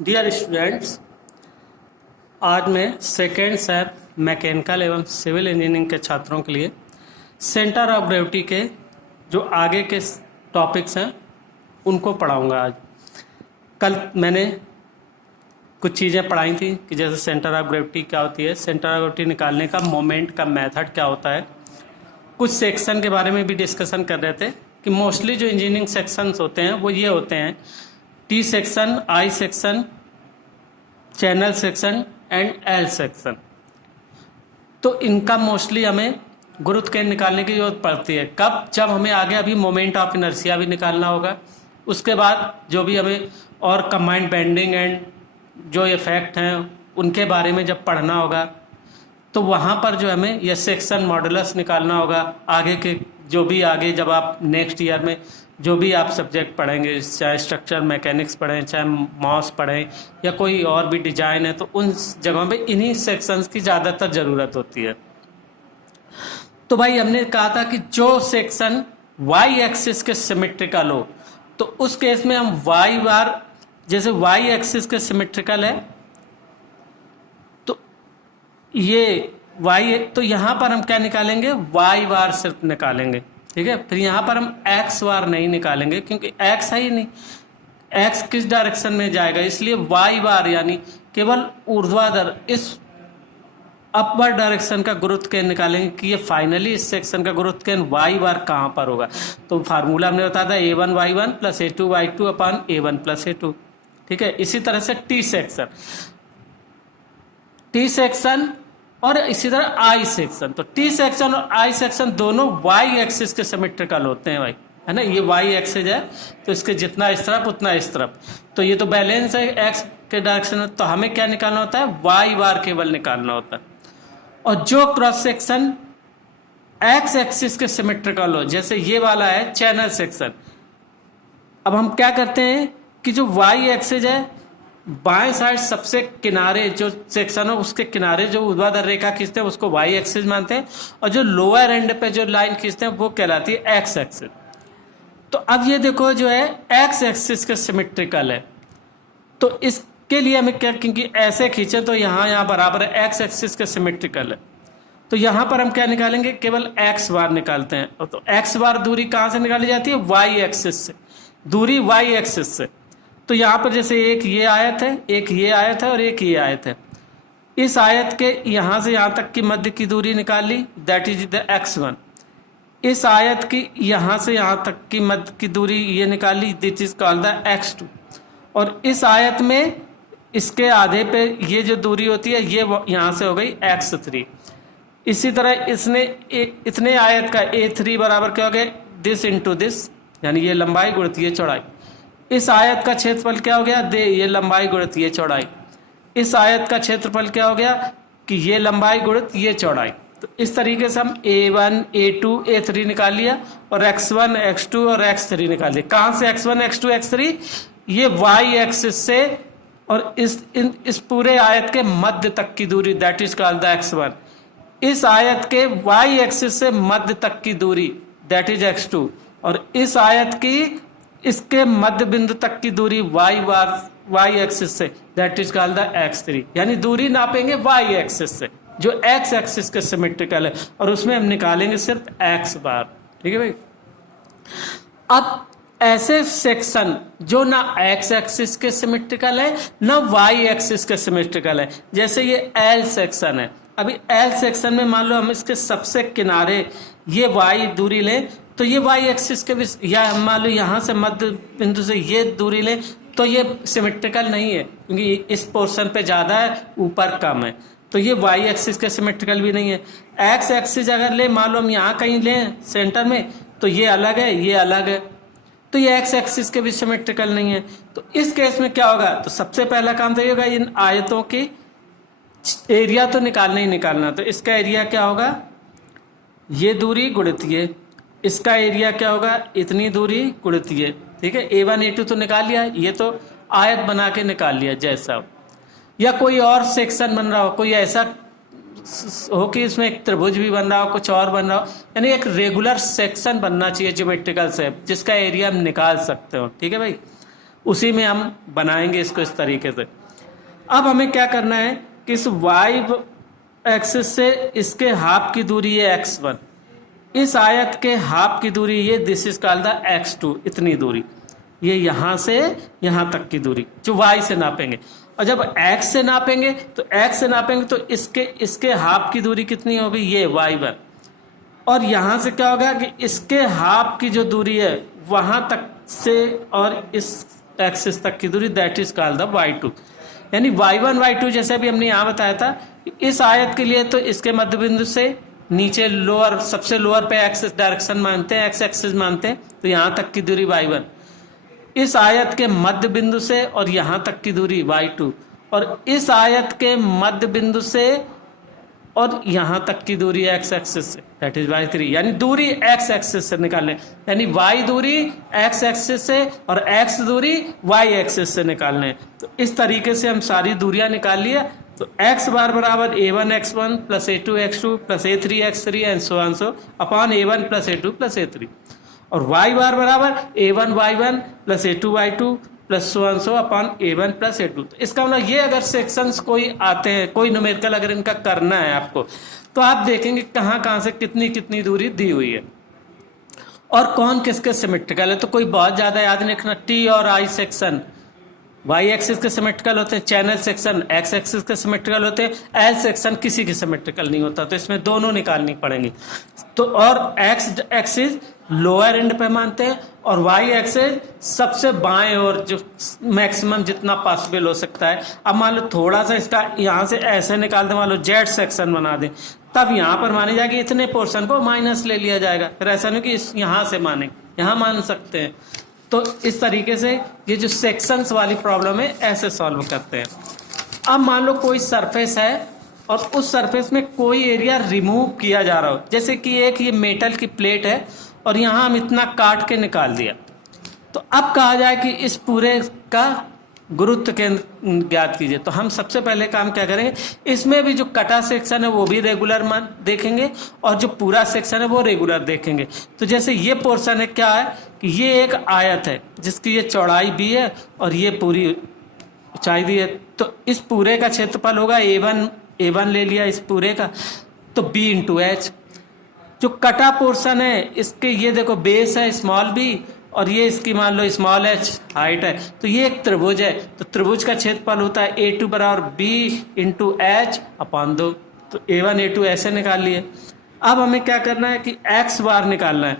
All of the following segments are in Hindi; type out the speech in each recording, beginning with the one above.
डियर स्टूडेंट्स, आज मैं सेकेंड सेम मैकेनिकल एवं सिविल इंजीनियरिंग के छात्रों के लिए सेंटर ऑफ ग्रेविटी के जो आगे के टॉपिक्स हैं उनको पढ़ाऊंगा। आज कल मैंने कुछ चीज़ें पढ़ाई थी कि जैसे सेंटर ऑफ ग्रेविटी क्या होती है, सेंटर ऑफ ग्रेविटी निकालने का मोमेंट का मेथड क्या होता है, कुछ सेक्शन के बारे में भी डिस्कशन कर रहे थे कि मोस्टली जो इंजीनियरिंग सेक्शंस होते हैं वो ये होते हैं: T section, I section, channel section and L section. तो इनका मोस्टली हमें गुरुत्व केंद्र निकालने की जरूरत पड़ती है। कब? जब हमें आगे अभी मोमेंट ऑफ इनर्शिया भी निकालना होगा, उसके बाद जो भी हमें और कंबाइंड बेंडिंग एंड जो इफेक्ट हैं उनके बारे में जब पढ़ना होगा तो वहाँ पर जो हमें यह सेक्शन मॉडुलस निकालना होगा। आगे के जो भी आगे जब आप नेक्स्ट ईयर में जो भी आप सब्जेक्ट पढ़ेंगे, चाहे स्ट्रक्चर मैकेनिक्स पढ़ें, चाहे मॉस पढ़ें या कोई और भी डिजाइन है, तो उन जगहों पे इन्हीं सेक्शंस की ज़्यादातर ज़रूरत होती है। तो भाई हमने कहा था कि जो सेक्शन वाई एक्सिस के सिमेट्रिकल हो, तो उस केस में हम वाई बार, जैसे वाई एक्सिस के सिमेट्रिकल है तो ये वाई, तो यहाँ पर हम क्या निकालेंगे? वाई बार सिर्फ निकालेंगे, ठीक है। फिर यहाँ पर हम एक्स बार नहीं निकालेंगे क्योंकि एक्स है ही नहीं, एक्स किस डायरेक्शन में जाएगा, इसलिए वाई बार यानी केवल ऊर्ध्वाधर इस अपवर्ड डायरेक्शन का गुरुत्व केंद्र निकालेंगे कि ये फाइनली इस सेक्शन का गुरुत्व केंद्र वाई बार कहाँ पर होगा। तो फार्मूला हमने बताया था a1y1 प्लस a2y2 अपान a1 प्लस a2, ठीक है। इसी तरह से टी सेक्शन और इसी तरह आई सेक्शन, तो टी सेक्शन और आई सेक्शन दोनों वाई एक्सिस के सिमेट्रिकल होते हैं भाई, है ना। ये वाई एक्सिस है तो इसके जितना इस तरफ उतना इस तरफ, तो ये तो बैलेंस है एक्स के डायरेक्शन में, तो हमें क्या निकालना होता है? वाई बार केवल निकालना होता है। और जो क्रॉस सेक्शन एक्स एक्सिस के सिमेट्रिकल हो, जैसे ये वाला है चैनल सेक्शन, अब हम क्या करते हैं कि जो वाई एक्सिस है बाएं साइड सबसे किनारे जो सेक्शन हो उसके किनारे जो ऊर्ध्वाधर रेखा खींचते हैं उसको वाई एक्सिस मानते हैं, और जो लोअर एंड पे जो लाइन खींचते हैं वो कहलाती है एक्स एक्सिस। तो अब ये देखो जो है एक्स एक्सिस के सिमेट्रिकल है, तो इसके लिए हमें क्या, क्योंकि ऐसे खींचे तो यहाँ बराबर है, एक्स एक्सिस के सिमेट्रिकल है, तो यहाँ पर हम क्या निकालेंगे? केवल एक्स बार निकालते हैं। तो एक्स बार दूरी कहाँ से निकाली जाती है? वाई एक्सिस से, दूरी वाई एक्सिस से। तो यहाँ पर जैसे एक ये आयत है, एक ये आयत है और एक ये आयत है, इस आयत के यहाँ से यहाँ तक की मध्य की दूरी निकाल ली, दैट इज द x1। इस आयत की यहाँ से यहाँ तक की मध्य की दूरी ये निकाल ली, this is called the x2। और इस आयत में इसके आधे पे ये जो दूरी होती है ये यहाँ से हो गई x3। इसी तरह इसने इतने आयत का a3 बराबर क्या हो गया? दिस इंटू दिस, यानी ये लंबाई गुणित ये चौड़ाई। इस आयत का क्षेत्रफल क्या हो गया? दे ये लंबाई गुणित ये चौड़ाई। इस आयत का क्षेत्रफल क्या हो गया? कि ये लंबाई गुणित ये चौड़ाई। तो इस तरीके से हम a1, a2, a3 निकाल लिया और x1, x2 और x3 निकाल लिया। कहाँ से x1, x2, x3? ये y एक्सिस से और इस पूरे आयत के मध्य तक की दूरी, that is called the x1। इस आयत के y एक्सिस से मध्य तक की दूरी, दैट इज x2। और इस आयत की इसके मध्य बिंदु तक की दूरी y एक्सिस से, that is called the x3। यानी दूरी नापेंगे y एक्सिस से जो x एक्सिस के सिमेट्रिकल है, और उसमें हम निकालेंगे सिर्फ x बार, ठीक है भाई। अब ऐसे सेक्शन जो ना x एक्सिस के सिमेट्रिकल है ना y एक्सिस के सिमेट्रिकल है, जैसे ये L सेक्शन है। अभी L सेक्शन में मान लो हम इसके सबसे किनारे ये y दूरी लें तो ये y एक्सिस के भी, या हम मान लो यहाँ से मध्य बिंदु से ये दूरी लें तो ये सिमेट्रिकल नहीं है क्योंकि इस पोर्शन पे ज़्यादा है, ऊपर कम है, तो ये y एक्सिस के सिमेट्रिकल भी नहीं है। x एक्सिस अगर ले, मान लो हम यहाँ कहीं लें सेंटर में, तो ये अलग है, ये अलग है, तो ये x एक्सिस के भी सिमेट्रिकल नहीं है। तो इस केस में क्या होगा? तो सबसे पहला काम तो ये होगा, इन आयतों की एरिया तो निकालना ही निकालना। तो इसका एरिया क्या होगा? ये दूरी गुणित ये, इसका एरिया क्या होगा? इतनी दूरी गुणित ये, ठीक है। a1, a2 तो निकाल लिया, ये तो आयत बना के निकाल लिया जैसा हो, या कोई और सेक्शन बन रहा हो, कोई ऐसा हो कि इसमें एक त्रिभुज भी बन रहा हो, कुछ और बन रहा हो, यानी एक रेगुलर सेक्शन बनना चाहिए ज्योमेट्रिकल शेप जिसका एरिया हम निकाल सकते हो, ठीक है भाई। उसी में हम बनाएंगे इसको इस तरीके से। अब हमें क्या करना है कि इस वाई एक्सिस से इसके हाफ की दूरी है x1, इस आयत के हाफ की दूरी ये this is called the x2, इतनी दूरी, ये यहाँ से यहाँ तक की दूरी जो y से नापेंगे। और जब x से नापेंगे तो इसके हाफ की दूरी कितनी होगी, ये y1। और यहाँ से क्या होगा कि इसके हाफ की जो दूरी है वहाँ तक से और इस एक्सिस तक की दूरी that is called the y2। यानी y1 y2 जैसे अभी हमने यहाँ बताया था, इस आयत के लिए तो इसके मध्य बिंदु से नीचे लोअर, सबसे लोअर पे एक्सिस डायरेक्शन मानते हैं, एक्स एक्सिस मानते हैं, तो यहाँ तक की दूरी y1, इस आयत के मध्य बिंदु से और यहाँ तक की दूरी y2, और इस आयत के मध्य बिंदु से और यहाँ तक की दूरी x axis say that is y3। यानी दूरी एक्स एक्सिस से निकालें, यानी y दूरी एक्स एक्सिस से और x दूरी y एक्सिस से निकालने। तो इस तरीके से हम सारी दूरियां निकाल लिया। तो x बार बराबर a1 x1 plus a2 x2 plus a3 x3 and so on so upon a1 plus a2 plus a3, और y बार बराबर a1 y1 plus a2 y2 plus so on so upon a1 plus a2। तो इसका मतलब ये अगर सेक्शंस कोई आते हैं, कोई न्यूमेरिकल अगर इनका करना है आपको, तो आप देखेंगे कहाँ कहाँ से कितनी कितनी दूरी दी हुई है और कौन किसके सिमेट्रिकल है। तो कोई बहुत ज़्यादा याद नहीं रखना, टी और आई सेक्शन वाई एक्सिस के सिमेट्रिकल होते हैं, चैनल सेक्शन एक्स एक्सिस के सिमेट्रिकल होते हैं, एल सेक्शन किसी के सिमेट्रिकल नहीं होता, तो इसमें दोनों निकालनी पड़ेंगी। तो और एक्स एक्सिस लोअर एंड पे मानते हैं और वाई एक्सिस सबसे बाएं और जो मैक्सिमम जितना पॉसिबल हो सकता है। अब मान लो थोड़ा सा इसका यहाँ से ऐसे निकाल दें, मान लो जेड सेक्शन बना दें, तब यहाँ पर मानी जाएगी इतने पोर्शन को माइनस ले लिया जाएगा, फिर ऐसा नहीं कि इस यहाँ से माने, यहाँ मान सकते हैं। तो इस तरीके से ये जो सेक्शंस वाली प्रॉब्लम है ऐसे सॉल्व करते हैं। अब मान लो कोई सरफेस है और उस सरफेस में कोई एरिया रिमूव किया जा रहा हो, जैसे कि एक ये मेटल की प्लेट है और यहाँ हम इतना काट के निकाल दिया, तो अब कहा जाए कि इस पूरे का गुरुत्व केंद्र ज्ञात कीजिए। तो हम सबसे पहले काम क्या करेंगे, इसमें भी जो कटा सेक्शन है वो भी रेगुलर मान देखेंगे और जो पूरा सेक्शन है वो रेगुलर देखेंगे। तो जैसे ये पोर्शन है, क्या है कि ये एक आयत है जिसकी ये चौड़ाई भी है और ये पूरी ऊंचाई भी है, तो इस पूरे का क्षेत्रफल होगा a1 ले लिया इस पूरे का, तो b इंटू एच। जो कटा पोर्शन है इसके ये देखो बेस है स्मॉल b और ये इसकी मान लो स्मॉल h हाइट है, तो ये एक त्रिभुज है, तो त्रिभुज का क्षेत्रफल होता है a2 बराबर b इंटू एच अपॉन 2। तो a1 a2 ऐसे निकाल लिए। अब हमें क्या करना है कि x बार निकालना है।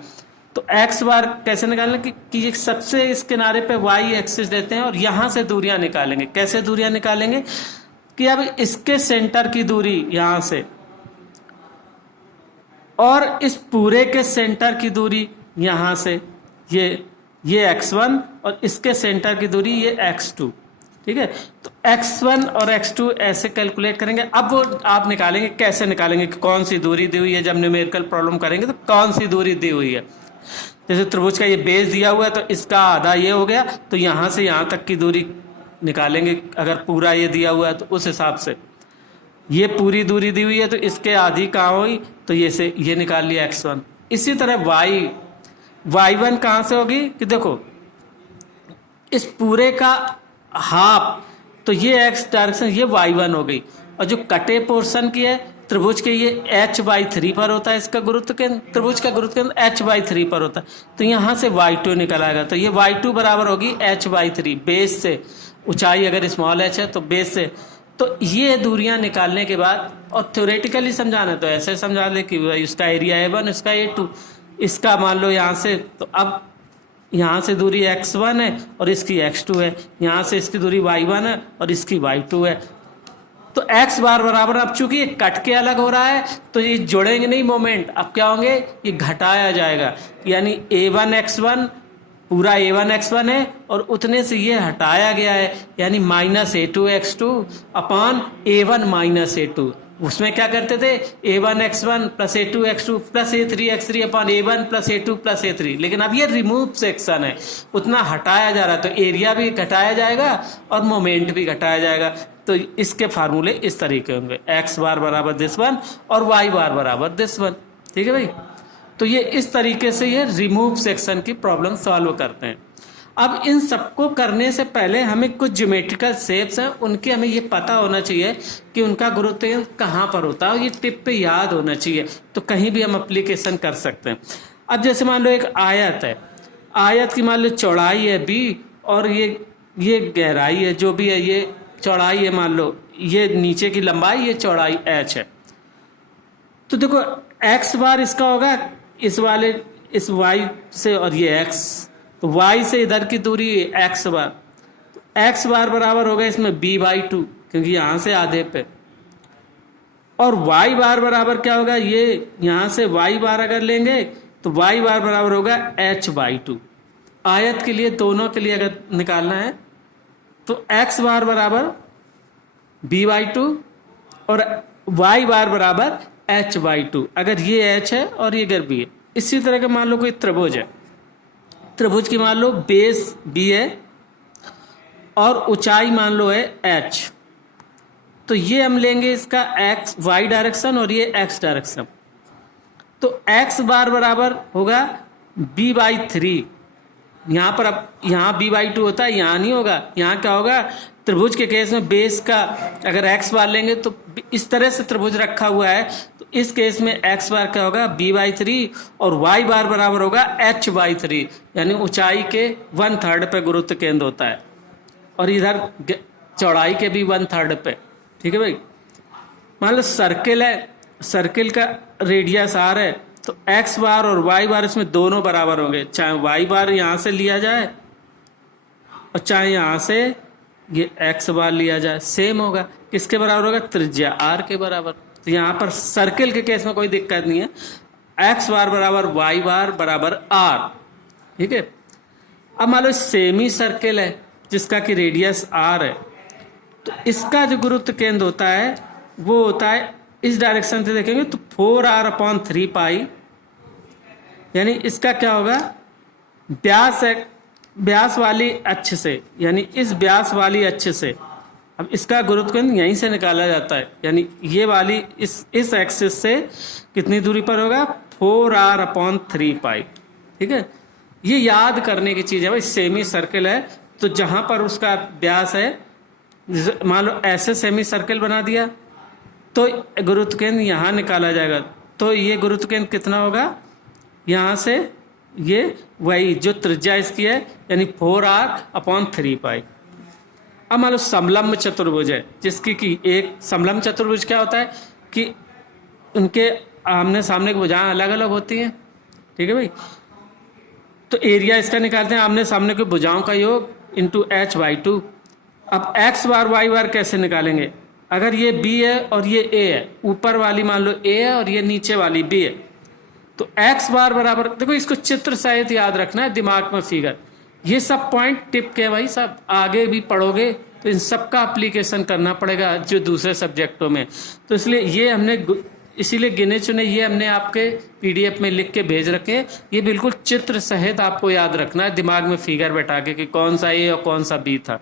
तो x बार कैसे निकालना है कि सबसे इस किनारे पे y एक्सिस लेते हैं और यहाँ से दूरियां निकालेंगे। कैसे दूरियां निकालेंगे कि अब इसके सेंटर की दूरी यहाँ से और इस पूरे के सेंटर की दूरी यहाँ से, ये x1 और इसके सेंटर की दूरी ये x2, ठीक है। तो x1 और x2 ऐसे कैलकुलेट करेंगे। अब वो आप निकालेंगे, कैसे निकालेंगे कि कौन सी दूरी दी हुई है। जब न्यूमेरिकल प्रॉब्लम करेंगे तो कौन सी दूरी दी हुई है, जैसे त्रिभुज का ये बेस दिया हुआ है तो इसका आधा ये हो गया, तो यहाँ से यहाँ तक की दूरी निकालेंगे। अगर पूरा ये दिया हुआ है तो उस हिसाब से ये पूरी दूरी दी हुई है, तो इसके आधी कहाँ हुई, तो ये निकाल लिया x1। इसी तरह y1 कहाँ से होगी कि देखो इस पूरे का हाफ, तो ये x डायरेक्शन ये y1 हो गई, और जो कटे पोर्शन की है त्रिभुज के ये h/3 पर होता है, इसका गुरुत्व केंद्र, त्रिभुज का गुरुत्व केंद्र h/3 पर होता है, तो यहाँ से y2 निकल आएगा। तो ये y2 बराबर होगी h/3, बेस से, ऊंचाई अगर स्मॉल h है तो बेस से। तो ये दूरियां निकालने के बाद, और थ्योरेटिकली समझाना तो ऐसे समझा ले कि इसका एरिया a1 इसका a2, इसका मान लो यहाँ से, तो अब यहाँ से दूरी x1 है और इसकी x2 है, यहाँ से इसकी दूरी y1 है और इसकी y2 है। तो x बार बराबर, अब चूंकि ये कट के अलग हो रहा है तो ये जुड़ेंगे नहीं मोमेंट, अब क्या होंगे, ये घटाया जाएगा। यानी a1 x1 पूरा a1 x1 है और उतने से ये हटाया गया है, यानी minus a2 x2 upon a1 minus a2। उसमें क्या करते थे, a1 x1 plus a2 x2 plus a3 x3 upon a1 plus a2 plus a3। लेकिन अब ये रिमूव सेक्शन है, उतना हटाया जा रहा है, तो एरिया भी घटाया जाएगा और मोमेंट भी घटाया जाएगा। तो इसके फार्मूले इस तरीके होंगे, x बार बराबर दिस वन और y बार बराबर दिस वन, ठीक है भाई। तो ये इस तरीके से ये रिमूव सेक्शन की प्रॉब्लम सॉल्व करते हैं। अब इन सबको करने से पहले हमें कुछ ज्योमेट्रिकल शेप्स हैं, उनके हमें ये पता होना चाहिए कि उनका गुरुत्व केंद्र कहाँ पर होता है, और ये टिप पे याद होना चाहिए, तो कहीं भी हम एप्लीकेशन कर सकते हैं। अब जैसे मान लो एक आयत है, आयत की मान लो चौड़ाई है b, और ये गहराई है, जो भी है, ये चौड़ाई है, मान लो ये नीचे की लंबाई, ये चौड़ाई h है। तो देखो x बार इसका होगा इस y से, और ये x, तो y से इधर की दूरी x बार, तो x बार बराबर होगा इसमें b/2, क्योंकि यहाँ से आधे पे, और y बार बराबर क्या होगा, ये यहाँ से y बार अगर लेंगे तो y बार बराबर होगा h/2। आयत के लिए, दोनों के लिए अगर निकालना है तो x बार बराबर b/2 और y बार बराबर h/2, अगर ये h है और ये अगर b है। इसी तरह के मान लो कोई त्रिभुज है, त्रिभुज की मान लो बेस b है और ऊंचाई मान लो है h, तो ये हम लेंगे इसका x y डायरेक्शन और ये x डायरेक्शन, तो x बार बराबर होगा b/3। यहाँ पर अब यहाँ b/2 होता है, यहाँ नहीं होगा, यहाँ क्या होगा, त्रिभुज के केस में बेस का अगर x बार लेंगे तो इस तरह से त्रिभुज रखा हुआ है, तो इस केस में x बार क्या होगा b/3 और y बार बराबर होगा h/3, यानी ऊंचाई के 1/3 पे गुरुत्व केंद्र होता है, और इधर चौड़ाई के भी 1/3 पे। ठीक है भाई, मान लो सर्किल है, सर्किल का रेडियस r है, तो x बार और y बार इसमें दोनों बराबर होंगे, चाहे y बार यहाँ से लिया जाए और चाहे यहाँ से ये x बार लिया जाए, सेम होगा। किसके बराबर होगा, त्रिज्या r के बराबर। तो यहाँ पर सर्किल के केस में कोई दिक्कत नहीं है, x बार बराबर y बार बराबर r। ठीक है, अब मान लो सेमी सर्किल है जिसका कि रेडियस r है, तो इसका जो गुरुत्व केंद्र होता है वो होता है, इस डायरेक्शन से देखेंगे तो 4r/3π, यानी इसका क्या होगा, व्यास वाली अक्ष से, यानी इस व्यास वाली अक्ष से, अब इसका गुरुत्व केंद्र यहीं से निकाला जाता है, यानी ये वाली इस एक्सिस से कितनी दूरी पर होगा, 4r/3π। ठीक है, ये याद करने की चीज़ है भाई। सेमी सर्किल है तो जहाँ पर उसका व्यास है, मान लो ऐसे सेमी सर्किल बना दिया तो गुरुत्व केंद्र यहाँ निकाला जाएगा, तो ये गुरुत्व केंद्र कितना होगा, यहाँ से ये वही जो त्रिज्या इसकी है, यानी 4r/3π। अब मान लो समलंब चतुर्भुज है, जिसकी कि एक समलंब चतुर्भुज क्या होता है कि उनके आमने सामने की भुजाएं अलग अलग होती हैं। ठीक है भाई, तो एरिया इसका निकालते हैं, आमने सामने की भुजाओं का योग इंटू h/2। अब x बार y बार कैसे निकालेंगे, अगर ये b है और ये a है, ऊपर वाली मान लो a है और ये नीचे वाली b है, तो x बार बराबर, देखो इसको चित्र सहित याद रखना है, दिमाग में फिगर, ये सब पॉइंट टिप के भाई, सब आगे भी पढ़ोगे तो इन सब का एप्लीकेशन करना पड़ेगा जो दूसरे सब्जेक्टों में। तो इसलिए ये हमने इसीलिए गिने चुने ये हमने आपके PDF में लिख के भेज रखे हैं, ये बिल्कुल चित्र सहित आपको याद रखना है, दिमाग में फिगर बैठा के कि कौन सा A और कौन सा B था।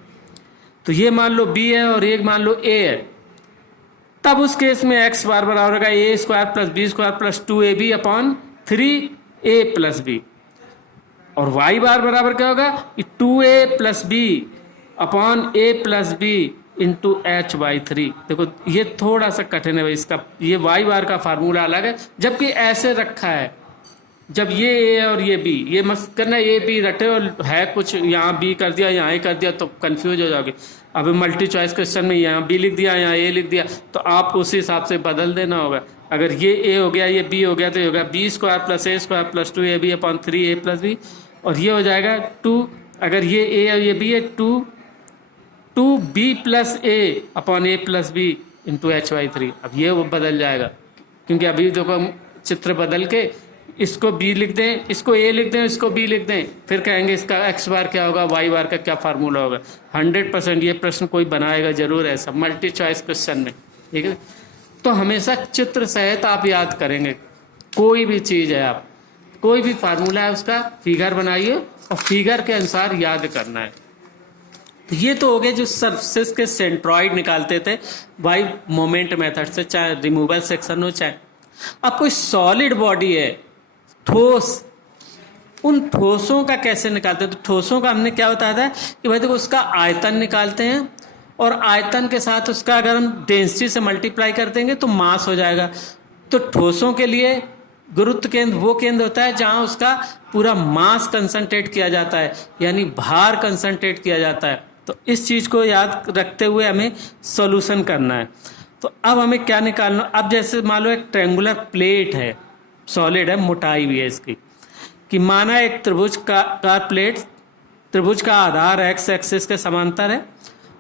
तो ये मान लो B है और एक मान लो A है, तब उस केस में x बार बराबर होगा a² + b² + 2ab/3a + b, और y बार बराबर क्या होगा, 2a + b/a + b into h/3। देखो ये थोड़ा सा कठिन है भाई, इसका ये y बार का फार्मूला अलग है, जबकि ऐसे रखा है, जब ये a और ये b, ये मत करना a b रटे और है कुछ, यहाँ b कर दिया यहाँ a कर दिया तो कंफ्यूज हो जाओगे। अभी मल्टी चॉइस क्वेश्चन में यहाँ b लिख दिया यहाँ a लिख दिया, तो आप उसी हिसाब से बदल देना होगा। अगर ये a हो गया ये b हो गया तो ये होगा b² + a² + 2ab/3a + b, और ये हो जाएगा 2, अगर ये a और ये b है 2b + a/a + b into h/3। अब ये वो बदल जाएगा, क्योंकि अभी देखो हम चित्र बदल के इसको b लिख दें, इसको a लिख दें, इसको b लिख दें, फिर कहेंगे इसका x बार क्या होगा, y बार का क्या फार्मूला होगा। 100% ये प्रश्न कोई बनाएगा जरूर ऐसा मल्टी चॉइस क्वेश्चन में। ठीक है, तो हमेशा चित्र सहित आप याद करेंगे, कोई भी चीज़ है, आप कोई भी फार्मूला है उसका फिगर बनाइए और फिगर के अनुसार याद करना है। तो ये तो हो गए जो सरफेस के सेंट्रॉइड निकालते थे बाय मोमेंट मेथड से, चाहे रिमूवल सेक्शन हो चाहे। अब कोई सॉलिड बॉडी है, ठोस उन ठोसों का कैसे निकालते हैं? तो ठोसों का हमने क्या बताया था कि भाई देखो उसका आयतन निकालते हैं और आयतन के साथ उसका अगर हम डेंसिटी से मल्टीप्लाई कर देंगे तो मास हो जाएगा। तो ठोसों के लिए गुरुत्व केंद्र वो केंद्र होता है जहां उसका पूरा मास कंसंट्रेट किया जाता है, यानी भार कंसंट्रेट किया जाता है। तो इस चीज को याद रखते हुए हमें सॉल्यूशन करना है। तो अब हमें क्या निकालना, अब जैसे मान लो एक ट्रायंगुलर प्लेट है, सॉलिड है, मोटाई भी है इसकी, कि माना एक त्रिभुज का प्लेट, त्रिभुज का आधार एक्स एक्सिस के समांतर है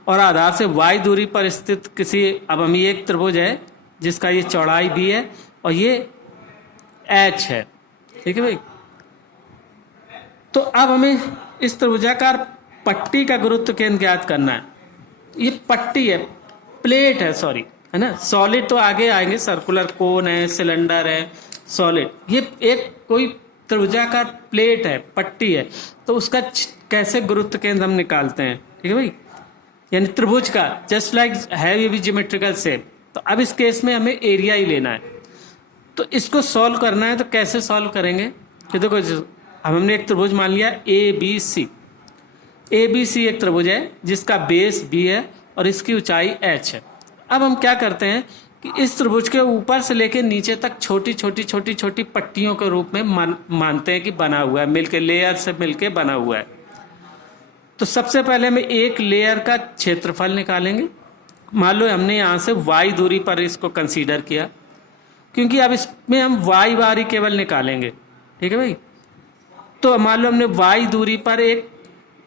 और आधार से वाई दूरी पर स्थित किसी, अब हम ये एक त्रिभुज है जिसका ये चौड़ाई भी है और ये एच है, ठीक है भाई। तो अब हमें इस त्रिभुजाकार पट्टी का गुरुत्व केंद्र ज्ञात करना है। ये पट्टी है, प्लेट है, सॉरी, है ना। सॉलिड तो आगे आएंगे, सर्कुलर कोन है, सिलेंडर है, सॉलिड। ये एक कोई त्रिभुजाकार प्लेट है, पट्टी है, तो उसका कैसे गुरुत्व केंद्र हम निकालते हैं, ठीक है भाई। यानी त्रिभुज का जस्ट लाइक है ये भी ज्योमेट्रिकल शेप। तो अब इस केस में हमें एरिया ही लेना है। तो इसको सॉल्व करना है, तो कैसे सॉल्व करेंगे कि देखो हमने एक त्रिभुज मान लिया A B C. A B C एक त्रिभुज है जिसका बेस बी है और इसकी ऊंचाई एच है। अब हम क्या करते हैं कि इस त्रिभुज के ऊपर से लेकर नीचे तक छोटी छोटी छोटी छोटी पट्टियों के रूप में मानते हैं कि बना हुआ है, मिलके लेयर से मिलके बना हुआ है। तो सबसे पहले हम एक लेयर का क्षेत्रफल निकालेंगे। मान लो हमने यहाँ से वाई दूरी पर इसको कंसीडर किया, क्योंकि अब इसमें हम वाई बार ही केवल निकालेंगे, ठीक है भाई। तो मान लो हमने वाई दूरी पर एक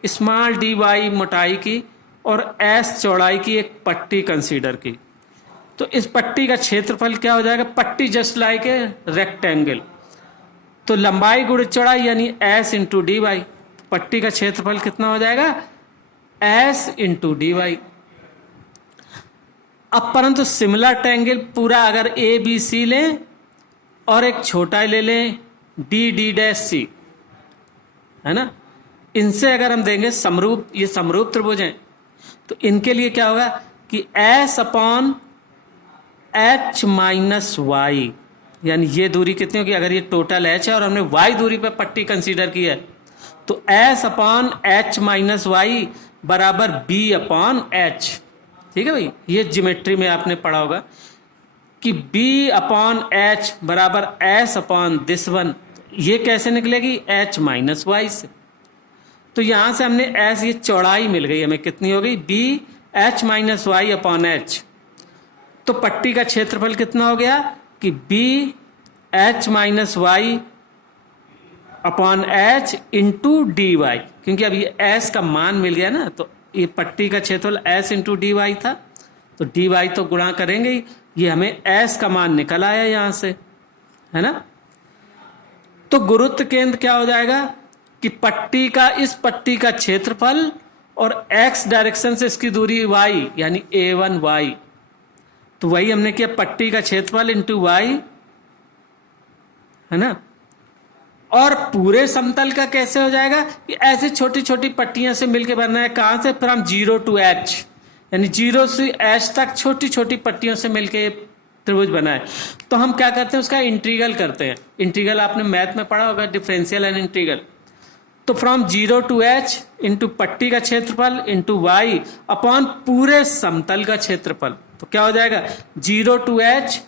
स्मॉल डी वाई मोटाई की और एस चौड़ाई की एक पट्टी कंसीडर की। तो इस पट्टी का क्षेत्रफल क्या हो जाएगा? पट्टी जस्ट लाइक ए रेक्टेंगल, तो लंबाई गुणित चौड़ाई यानी एस इंटू डी वाई। पट्टी का क्षेत्रफल कितना हो जाएगा? S into d y. अब परंतु सिमिलर ट्रायंगल पूरा अगर ए बी सी लें और एक छोटा ले लें डी डी डैश सी, है ना, इनसे अगर हम देंगे समरूप, ये समरूप त्रिभुज हैं, तो इनके लिए क्या होगा कि s upon h minus y, यानी ये दूरी कितनी होगी? अगर ये टोटल एच है और हमने वाई दूरी पर पट्टी कंसीडर की है, तो s upon h minus y बराबर बी अपॉन एच, ठीक है भाई। ये ज्योमेट्री में आपने पढ़ा होगा कि बी अपॉन एच बराबर एस अपॉन दिस वन। ये कैसे निकलेगी? एच माइनस वाई से। तो यहां से हमने एस, ये चौड़ाई मिल गई हमें, कितनी हो गई? B h minus y upon h. तो पट्टी का क्षेत्रफल कितना हो गया कि b h minus y upon h into d y, क्योंकि अब ये एस का मान मिल गया ना, तो ये पट्टी का क्षेत्रफल एस इंटू डी वाई था, तो डी वाई तो गुणा करेंगे ही, ये हमें एस का मान निकल आया यहां से, है ना। तो गुरुत्व केंद्र क्या हो जाएगा कि पट्टी का, इस पट्टी का क्षेत्रफल और एक्स डायरेक्शन से इसकी दूरी वाई, यानी A1 वाई। तो वही हमने किया, पट्टी का क्षेत्रफल इंटू वाई, है ना। और पूरे समतल का कैसे हो जाएगा कि ऐसे छोटी छोटी पट्टियां से मिलकर बनना है। कहां से? फ्रॉम 0 टू एच, यानी 0 से एच तक छोटी छोटी पट्टियों से मिलकर त्रिभुज बना है। तो हम क्या करते हैं? उसका इंटीग्रल करते हैं। इंटीग्रल आपने मैथ में पढ़ा होगा, डिफरेंशियल एंड इंटीग्रल। तो फ्रॉम 0 टू एच इंटू पट्टी का क्षेत्रफल इंटू वाई अपॉन पूरे समतल का क्षेत्रफल। तो क्या हो जाएगा? 0 टू एच,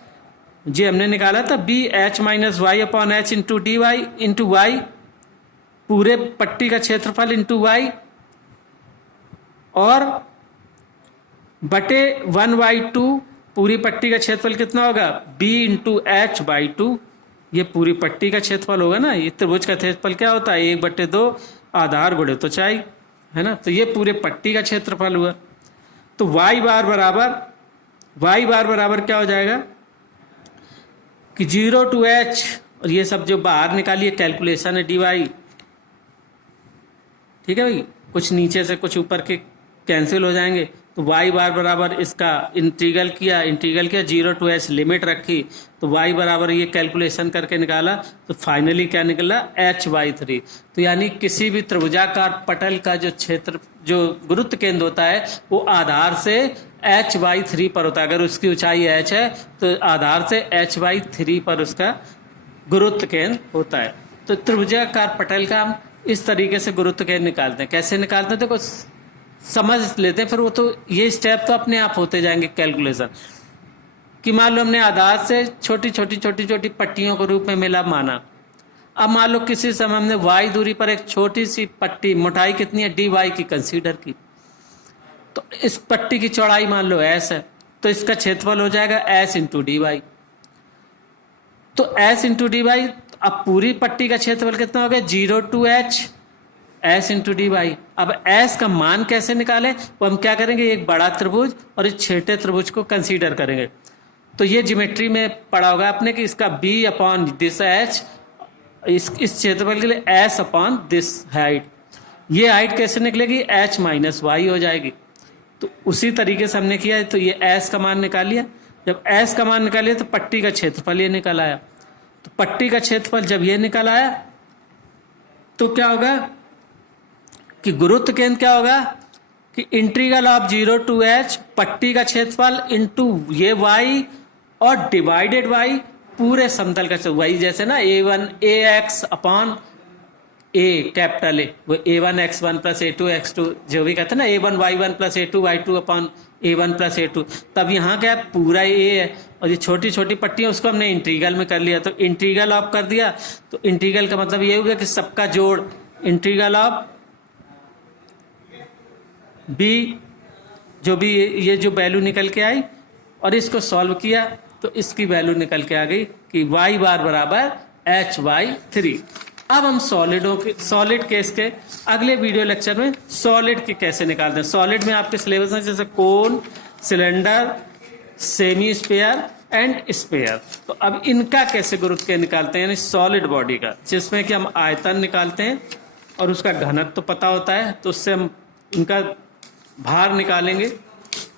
जी हमने निकाला था b h minus y upon h into d y into y, पूरे पट्टी का क्षेत्रफल इंटू वाई, और बटे 1/2 पूरी पट्टी का क्षेत्रफल कितना होगा? B into h by 2। ये पूरी पट्टी का क्षेत्रफल होगा ना। ये त्रिभुज का क्षेत्रफल क्या होता है? 1/2 आधार गुणित ऊंचाई, है ना। तो ये पूरे पट्टी का क्षेत्रफल हुआ। तो वाई बार बराबर क्या हो जाएगा कि 0 टू एच, और ये सब जो बाहर निकालिए कैलकुलेशन है डी वाई, ठीक है भाई। कुछ नीचे से कुछ ऊपर के कैंसिल हो जाएंगे। तो वाई बार बराबर इसका इंटीग्रल किया 0 टू एच लिमिट रखी, तो वाई बराबर ये कैलकुलेशन करके निकाला, तो फाइनली क्या निकला? h/3। तो यानी किसी भी त्रिभुजाकार पटल का जो क्षेत्र, जो गुरुत्व केंद्र होता है, वो आधार से h/3 पर होता है। अगर उसकी ऊंचाई h है तो आधार से h/3 पर उसका गुरुत्व केंद्र होता है। तो त्रिभुजाकार पटल का हम इस तरीके से गुरुत्व केंद्र निकालते हैं। कैसे निकालते हैं देखो, समझ लेते हैं, फिर वो तो ये स्टेप तो अपने आप होते जाएंगे कैलकुलेशन। कि मान लो हमने आधार से छोटी छोटी पट्टियों के रूप में मिला माना। अब मान लो किसी समय हमने y दूरी पर एक छोटी सी पट्टी, मोटाई कितनी है dy की कंसीडर की, तो इस पट्टी की चौड़ाई मान लो s है, तो इसका क्षेत्रफल हो जाएगा s इंटू डी वाई। तो s इंटू डी वाई, अब पूरी पट्टी का क्षेत्रफल कितना हो गया 0 to h s into d y. अब s का मान कैसे निकालें, वो हम क्या करेंगे, एक बड़ा त्रिभुज और इस छोटे त्रिभुज को कंसीडर करेंगे। तो ये ज्योमेट्री में पढ़ा होगा आपने कि इसका b अपॉन दिस h, इस क्षेत्रफल के लिए s अपॉन दिस हाइट। ये हाइट कैसे निकलेगी, h माइनस वाई हो जाएगी। तो उसी तरीके से हमने किया, तो ये s का मान निकाल लिया। जब s का मान निकाल लिया तो पट्टी का क्षेत्रफल ये निकल आया। तो पट्टी का क्षेत्रफल जब ये निकल आया तो क्या होगा कि गुरुत्व केंद्र क्या होगा कि इंटीग्रल ऑफ 0 to h पट्टी का क्षेत्रफल इंटू ये y और डिवाइडेड y पूरे समतल का वही, जैसे ना a1 ax upon a capital A, वो a1 x1 plus a2 x2 जो भी कहते हैं ना, a1 y1 plus a2 y2 upon a1 plus a2। तब यहाँ क्या है, पूरा a है और ये छोटी छोटी पट्टियाँ उसको हमने इंटीग्रल में कर लिया। तो इंटीग्रल ऑफ कर दिया, तो इंटीग्रल का मतलब ये हो गया कि सबका जोड़, इंटीग्रल ऑफ b, जो भी ये जो वैल्यू निकल के आई और इसको सॉल्व किया तो इसकी वैल्यू निकल के आ गई कि y बार बराबर hy3। अब हम सॉलिड केस के अगले वीडियो लेक्चर में सॉलिड के कैसे निकालते हैं। सॉलिड में आपके सिलेबस में जैसे cone, cylinder, semi sphere and sphere, तो अब इनका कैसे गुरुत्व के निकालते हैं, यानी सॉलिड बॉडी का, जिसमें कि हम आयतन निकालते हैं और उसका घनत्व तो पता होता है, तो उससे हम इनका भार निकालेंगे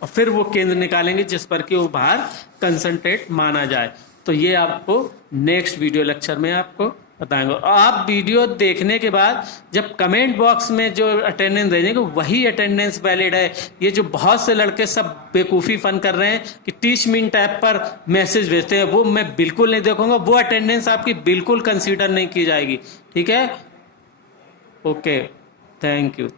और फिर वो केंद्र निकालेंगे जिस पर कि वो भार कंसंट्रेट माना जाए। तो ये आपको नेक्स्ट वीडियो लेक्चर में आपको बताएंगे। और आप वीडियो देखने के बाद जब कमेंट बॉक्स में जो अटेंडेंस भेजेंगे वही अटेंडेंस वैलिड है। ये जो बहुत से लड़के सब बेवकूफ़ी फन कर रहे हैं कि टीच मी ऐप पर मैसेज भेजते हैं, वो मैं बिल्कुल नहीं देखूंगा, वो अटेंडेंस आपकी बिल्कुल कंसीडर नहीं की जाएगी। ठीक है, ओके, थैंक यू।